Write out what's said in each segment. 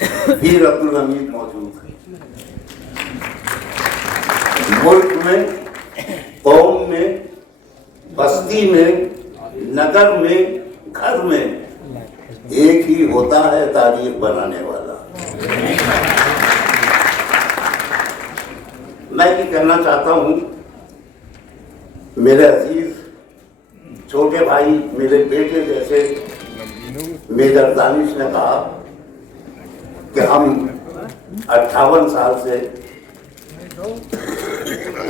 वीर अब्दुल हमीद मौजूद हैं। मुल्क में, कौम में, बस्ती में, नगर में, घर में एक ही होता है तारीख बनाने वाला। मैं ये कहना चाहता हूँ, मेरे अजीज छोटे भाई, मेरे बेटे जैसे मेजर दानिश ने कहा कि हम 58 साल से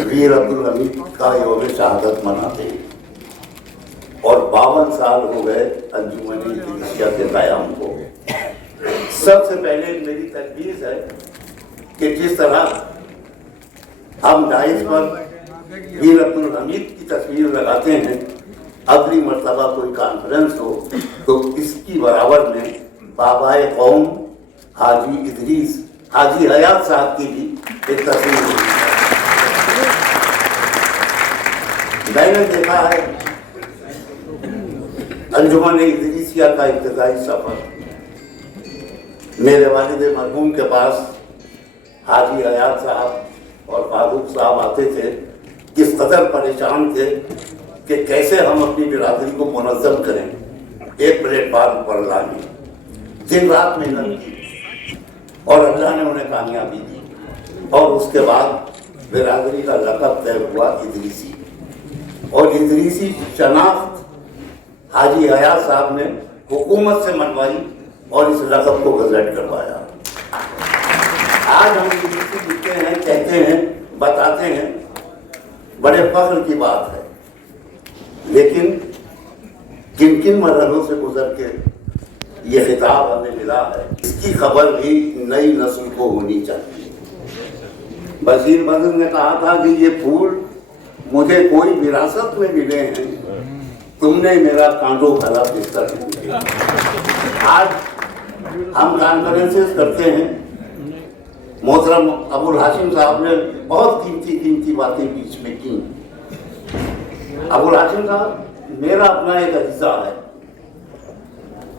वीर अब्दुल हमीद का यौम शहादत मनाते हैं और 52 साल हो गए अंजुमन इद्रिसिया के क़याम को। सबसे पहले मेरी तजवीज़ है कि जिस तरह हम डाइस पर वीर अब्दुल हमीद की तस्वीर लगाते हैं, अगली मर्तबा कोई कॉन्फ्रेंस हो तो इसकी बराबर में बाबाए कौम हाजी इदरीस, हाजी हयात साहब की भी एक तस्वीर होगी। मैंने देखा है अंजुमन इदरीसिया का इब्तिदाई सफर, मेरे वालिद मरहूम के पास हाजी हयात साहब और फारूक साहब आते थे, किस कदर परेशान थे कि कैसे हम अपनी बिरादरी को मुनज़्ज़म करें, एक प्लेटफार्म पर लाने। दिन रात मेहनत की और अल्लाह ने उन्हें कामयाबी दी और उसके बाद बिरादरी का लक़ब तय हुआ इदरीसी। और इदरीसी शनाख्त हाजी हयात साहब ने हुकूमत से मनवाई और इस लक़ब को गज़ट करवाया। आज हम इदरीसी लिखते हैं, कहते हैं, बताते हैं, बड़े फख्र की बात है, लेकिन किन किन मरहलों से गुजर के ये खिताब हमें मिला है, इसकी खबर भी नई नस्ल को होनी चाहिए। बशीर बद्र ने कहा था कि ये फूल मुझे कोई विरासत में मिले हैं, तुमने मेरा कांटों भरा बिस्तर में दिया। आज हम कॉन्फ्रेंसेस करते हैं, मोहतरम अबुल हाशिम साहब ने बहुत कीमती बातें बीच में की। अबुल हाशिम साहब मेरा अपना एक अजीजा है,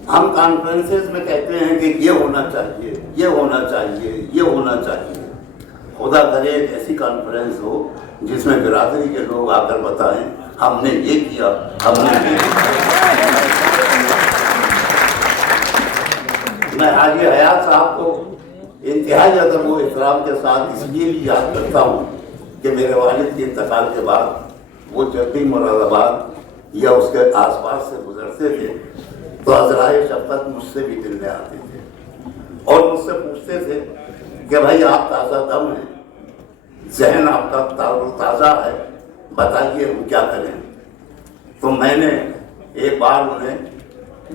हम कॉन्फ्रेंसेस में कहते हैं कि ये होना चाहिए, ये होना चाहिए, ये होना चाहिए। खुदा करे एक ऐसी कॉन्फ्रेंस हो जिसमें बिरादरी के लोग आकर बताएं हमने ये किया, हमने ये किया। मैं हाजी हयात साहब को इंतहाई अदब व इकराम के साथ इसलिए भी याद करता हूँ कि मेरे वालिद के इंतकाल के बाद वो जब भी मुरादाबाद या उसके आसपास से गुजरते थे तो अज़राए शफ़क़त मुझसे भी मिलने आते थे और मुझसे पूछते थे कि भाई आप ताज़ा दम हैं, जहन आपका ताज़ा है, बताइए हम क्या करें। तो मैंने एक बार उन्हें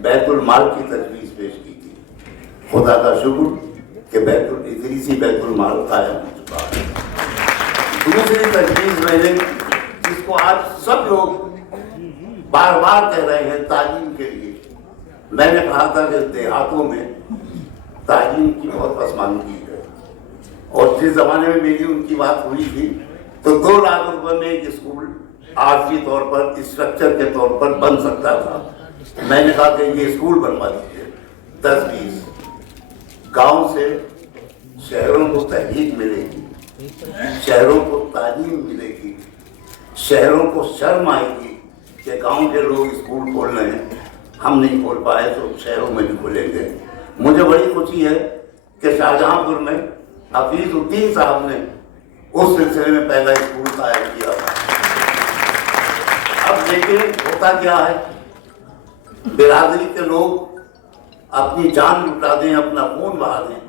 बैतुल माल की तजवीज़ पेश की थी। खुदा का शुक्र कि बैतुल इदरीसी बैतुल माल कायम हो चुका है। दूसरी तजवीज़ मैंने, जिसको आज सब लोग बार बार कह रहे हैं तालीम के लिए, मैंने कहा था कि देहातों में तालीम की बहुत पसमानगी है और जिस ज़माने में मेरी उनकी बात हुई थी तो 2 लाख रुपए में एक स्कूल आर्जी तौर पर, स्ट्रक्चर के तौर पर बन सकता था। मैंने कहा कि ये स्कूल बनवा दीजिए, 10-20 गाँव से शहरों को तहरीक मिलेगी, शहरों को तालीम मिलेगी, शहरों को शर्म आएगी कि गांव के लोग स्कूल खोल रहे हैं, हम नहीं खोल पाए तो शहरों में भी खोलेंगे। मुझे बड़ी खुशी है कि शाहजहांपुर में हफीजुद्दीन साहब ने उस सिलसिले में पहला स्कूल कायम किया था। अब देखिए होता क्या है, बिरादरी के लोग अपनी जान लुटा दें, अपना खून बहा दें।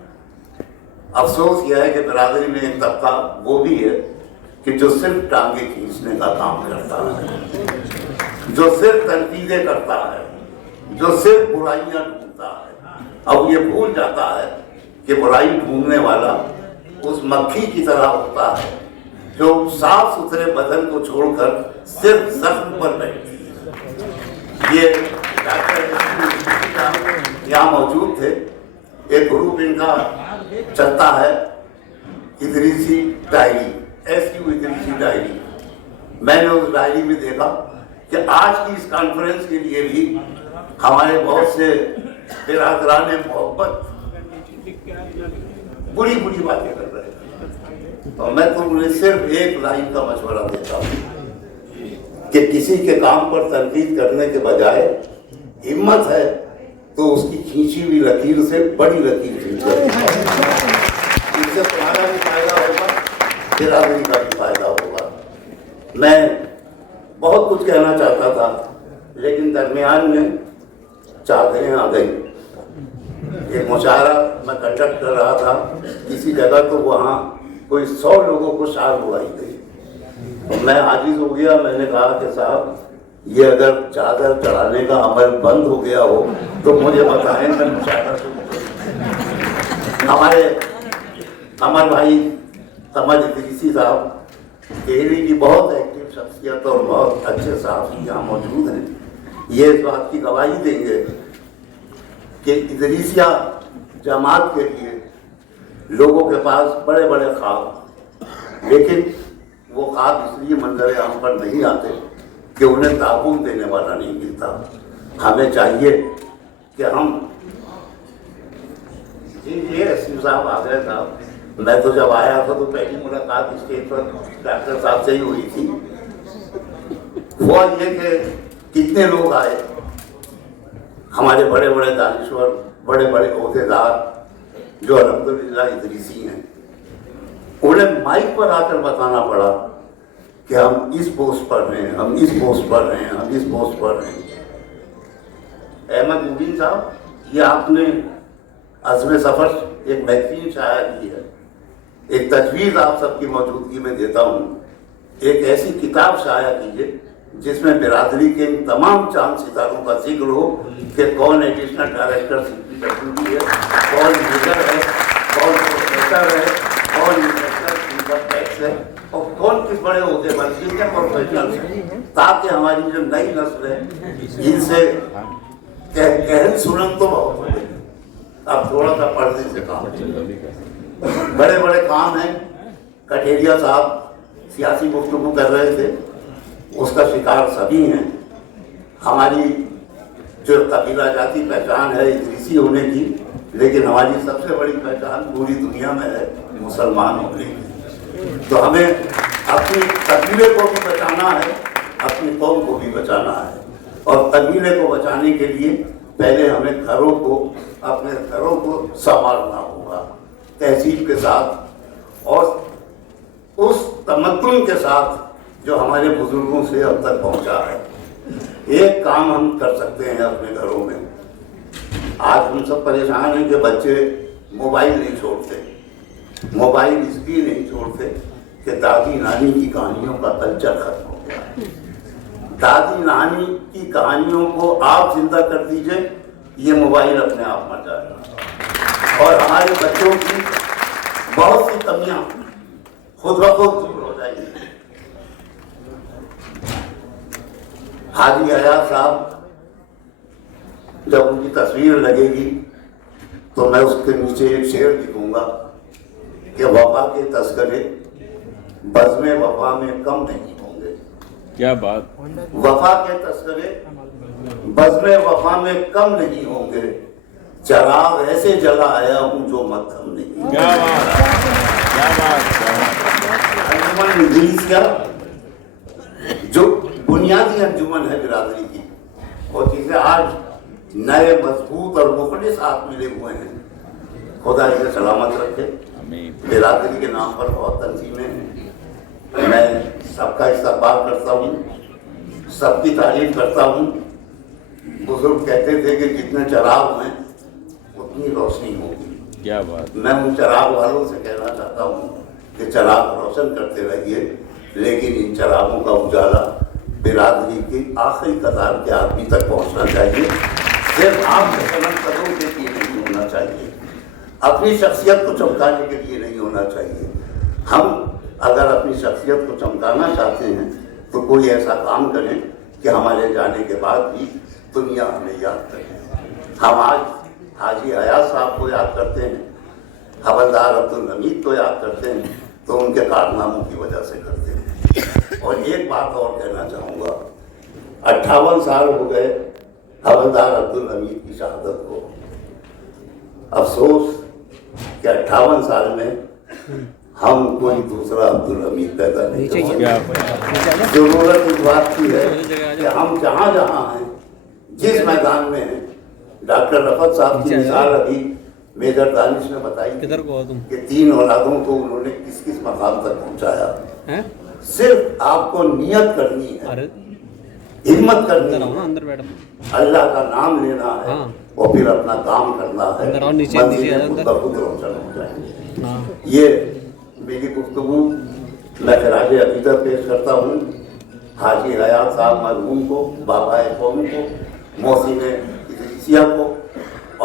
अफसोस यह है कि बिरादरी में एक तबका वो भी है कि जो सिर्फ टांगे खींचने का काम करता है, जो सिर्फ तनकीदें करता है, जो सिर्फ बुराइयां ढूंढता है। अब ये भूल जाता है कि बुराई ढूंढने वाला उस मक्खी की तरह होता है जो साफ सुथरे बदन को छोड़कर सिर्फ जख्म पर बैठती है। ये डॉक्टर यहाँ मौजूद थे, एक ग्रुप इनका चलता है Idrisi diary, SU Idrisi diary. मैंने उस डायरी में देखा कि आज की इस कॉन्फ्रेंस के लिए भी हमारे बहुत से बिरादरान मोहब्बत बुरी बुरी बातें कर रहे थे। और मैं तो उन्हें सिर्फ एक लाइन का मशवरा देता हूँ कि किसी के काम पर तनकीद करने के बजाय हिम्मत है तो उसकी खींची हुई लकीर से बड़ी लकीर खींच कर, इससे तुम्हारा भी फायदा होगा, बिरादरी का भी फायदा होगा। मैं बहुत कुछ कहना चाहता था, लेकिन दरमियान में चादरें आ गई। एक मुशायरा मैं कंडक्ट कर रहा था किसी जगह, तो वहाँ कोई 100 लोगों को शाल उड़ाई गई। तो मैं आजिज हो गया, मैंने कहा कि साहब ये अगर चादर चढ़ाने का अमल बंद हो गया हो तो मुझे बताएं, मैं मुशायरा शुरू करूं। हमारे अमर भाई समझ इदरीसी साहब टेहरी की बहुत एक्टिव शख्सियत और बहुत अच्छे साहब यहाँ मौजूद हैं, ये इस बात की गवाही देंगे कि इदरीसिया जमात के लिए लोगों के पास बड़े बड़े ख्वाब, लेकिन वो ख्वाब इसलिए मंजर आम पर नहीं आते कि उन्हें ताबून देने वाला नहीं मिलता। हमें चाहिए कि हम ये एसपी साहब आ गए साहब, मैं तो जब आया था तो पहली मुलाकात स्टेज पर डॉक्टर साहब से ही हुई थी। वो ये कि कितने लोग आए, हमारे बड़े बड़े दानिश्वर, बड़े बड़े ओहदेदार जो अल्हम्दुलिल्लाह इदरीसी हैं, उन्हें माइक पर आकर बताना पड़ा कि हम इस पोस्ट पर हैं, हम इस पोस्ट पर हैं, हम इस पोस्ट पर हैं। अहमद मुबीन साहब, ये आपने अज़्म सफ़र एक मैगजीन शाया की है, एक तजवीज़ आप सबकी मौजूदगी में देता हूँ, एक ऐसी किताब शाया कीजिए जिसमें बिरादरी के इन तमाम चांद सितारों का जिक्र हो कि कौन एडिशनल डायरेक्टर CPWD है, कौन मेजर है, कौन प्रोफेसर है, कौन इंस्पेक्टर इनकम टैक्स है और कौन किस बड़े ओहदे पर, कितने प्रोफेशनल हैं, ताकि हमारी जो नई नस्ल है इनसे गहन सुनन तो बहुत हो गई, अब थोड़ा सा पढ़ने से काम। बड़े बड़े काम हैं। कठेरिया साहब सियासी गुफ्तगू कर रहे थे, उसका शिकार सभी हैं। हमारी जो कबीला जाती पहचान है इदरीसी होने की, लेकिन हमारी सबसे बड़ी पहचान पूरी दुनिया में है मुसलमान होने की। तो हमें अपनी कबीले को भी बचाना है, अपनी कौम को भी बचाना है, और कबीले को बचाने के लिए पहले हमें घरों को, अपने घरों को संभालना होगा तहजीब के साथ और उस तमद्दुन के साथ जो हमारे बुजुर्गों से अब तक पहुंचा है। एक काम हम कर सकते हैं अपने घरों में। आज हम सब परेशान हैं कि बच्चे मोबाइल नहीं छोड़ते। मोबाइल इसलिए नहीं छोड़ते कि दादी नानी की कहानियों का कल्चर खत्म हो गया। दादी नानी की कहानियों को आप जिंदा कर दीजिए, ये मोबाइल अपने आप मर जाएगा और हमारे बच्चों की बहुत सी कमियां खुद ब खुद दूर हो जाएंगी। हाजी हयात साहब, जब उनकी तस्वीर लगेगी तो मैं उसके नीचे एक शेर लिखूंगा कि वफा के तस्करे बज़्म वफा में कम नहीं होंगे। क्या बात। वफा के तस्करे बज़्म वफा में कम नहीं होंगे, चराग ऐसे जला आया हूँ जो मध्यम नहीं। क्या बात, क्या बात, क्या बात। अंजुमन इदरीसिया जो बुनियादी अंजुमन है बिरादरी की, और जिसे आज नए मजबूत और मुखलिस हाथ मिले हुए हैं, खुदा इसे सलामत रखे। बिरादरी के नाम पर बहुत तंजीमें हैं, मैं सबका इस्तकबाल करता हूँ, सबकी तारीफ करता हूँ। बुजुर्ग कहते थे कि जितने चराग हैं उतनी रोशनी होगी। क्या बात। मैं उन चराग वालों से कहना चाहता हूँ कि चराग रोशन करते रहिए, लेकिन इन चरागों का उजाला बिरादरी की आखिरी कतार के आदमी तक पहुँचना चाहिए। सिर्फ आप सनत कदों के लिए नहीं होना चाहिए, अपनी शख्सियत को चमकाने के लिए नहीं होना चाहिए। हम अगर अपनी शख्सियत को चमकाना चाहते हैं तो कोई ऐसा काम करें कि हमारे जाने के बाद भी दुनिया हमें याद करे। हम आज हाजी हयात साहब को याद करते हैं, हवलदार अब्दुल हमीद को याद करते हैं, तो उनके कारनामों की वजह से करते हैं। और एक बात और कहना चाहूँगा, 58 साल हो गए हवलदार अब्दुल हमीद की शहादत को। अफसोस کہ 58 سال میں ہم کوئی دوسرا عبد الحمید پیدا نہیں کر سکتے۔ کیا بات، ضرورت اس بات کی ہے کہ ہم جہاں جہاں ہیں، جس میدان میں ہیں، ڈاکٹر رفعت صاحب کی مثال ابھی میجر دانش نے بتائی کہ 3 اولادوں کو انہوں نے کس کس مقام تک پہنچایا۔ صرف آپ کو نیت کرنی ہے، ہمت کرنی ہے، اللہ کا نام لینا ہے اور پھر اپنا کام کرنا ہے، منزلیں خود بخود روشن ہو جائیں۔ یہ میری گفتگو میں خراج عقیدت پیش کرتا ہوں حاجی حیات صاحب مرحوم کو، بابا قوم کو، محسن ادریسیہ کو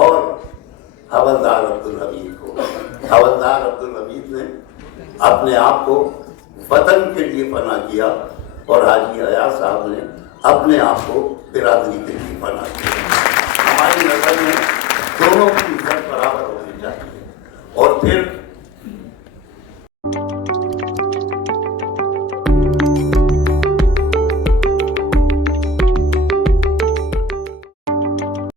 اور حوالدار عبد الحمید کو۔ حوالدار عبد الحمید نے اپنے آپ کو وطن کے لیے فنا کیا اور حاجی حیات صاحب نے اپنے آپ کو برادری کے لیے فنا کیا۔ ہماری نظر میں دونوں کی عزت برابر ہونی چاہیے اور پھر